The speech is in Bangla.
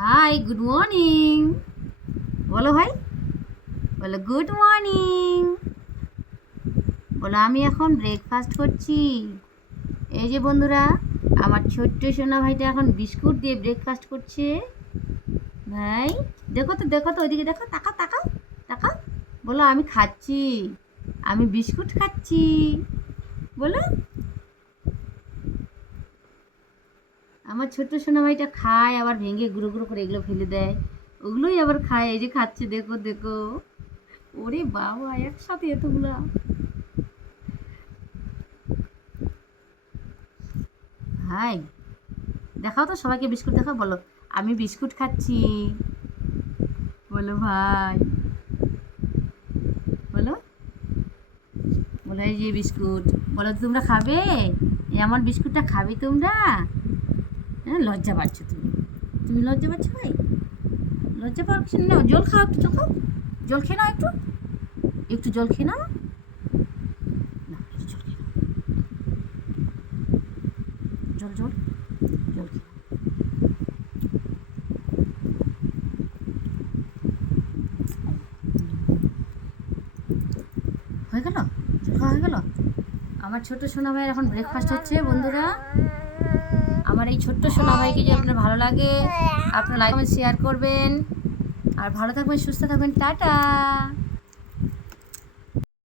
High, good morning. বলো ভাই, বলো গুড মর্নিং। বলো আমি এখন ব্রেকফাস্ট করছি। এই যে বন্ধুরা, আমার ছোট্ট সোনা ভাইটা এখন বিস্কুট দিয়ে ব্রেকফাস্ট করছে। ভাই দেখো তো, দেখো তো, ওইদিকে দেখো, তাকাও তাকাও তাকাও। বলো আমি খাচ্ছি, আমি বিস্কুট খাচ্ছি। বলো, আমার ছোট্ট সোনা ভাইটা খায়, আবার ভেঙে গুঁড়ো গুঁড়ো করে এগুলো ফেলে দেয়, ওগুলোই আবার খায়। এই যে খাচ্ছে, দেখো দেখো। ওরে বাবা, একসাথে এতগুলা। হাই, দেখাও তো সবাইকে বিস্কুট দেখাও। বলো আমি বিস্কুট খাচ্ছি। বলো ভাই, বলো, বলো এই যে বিস্কুট। বলো তোমরা খাবে, এই আমার বিস্কুটটা খাবে তোমরা? হ্যাঁ, লজ্জা পাচ্ছ তুমি, তুমি লজ্জা পাচ্ছ ভাই? লজ্জা পাচ্ছ না? জল খাও, একটু জল খাও, জল খেয়ে নাও, একটু একটু জল খেয়ে নাও। না, একটু জল খেয়ে নাও। জল জল জল খেয়ে নাও। হয়ে গেল, জল খাওয়া হয়ে গেল। আমার ছোট সোনা ভাইয়ের এখন ব্রেকফাস্ট হচ্ছে বন্ধুরা। আমার এই ছোট্ট সোনা ভাইকে যদি আপনার ভালো লাগে, আপনার লাইক কমেন্ট শেয়ার করবেন। আর ভালো থাকবেন, সুস্থ থাকবেন, টাটা।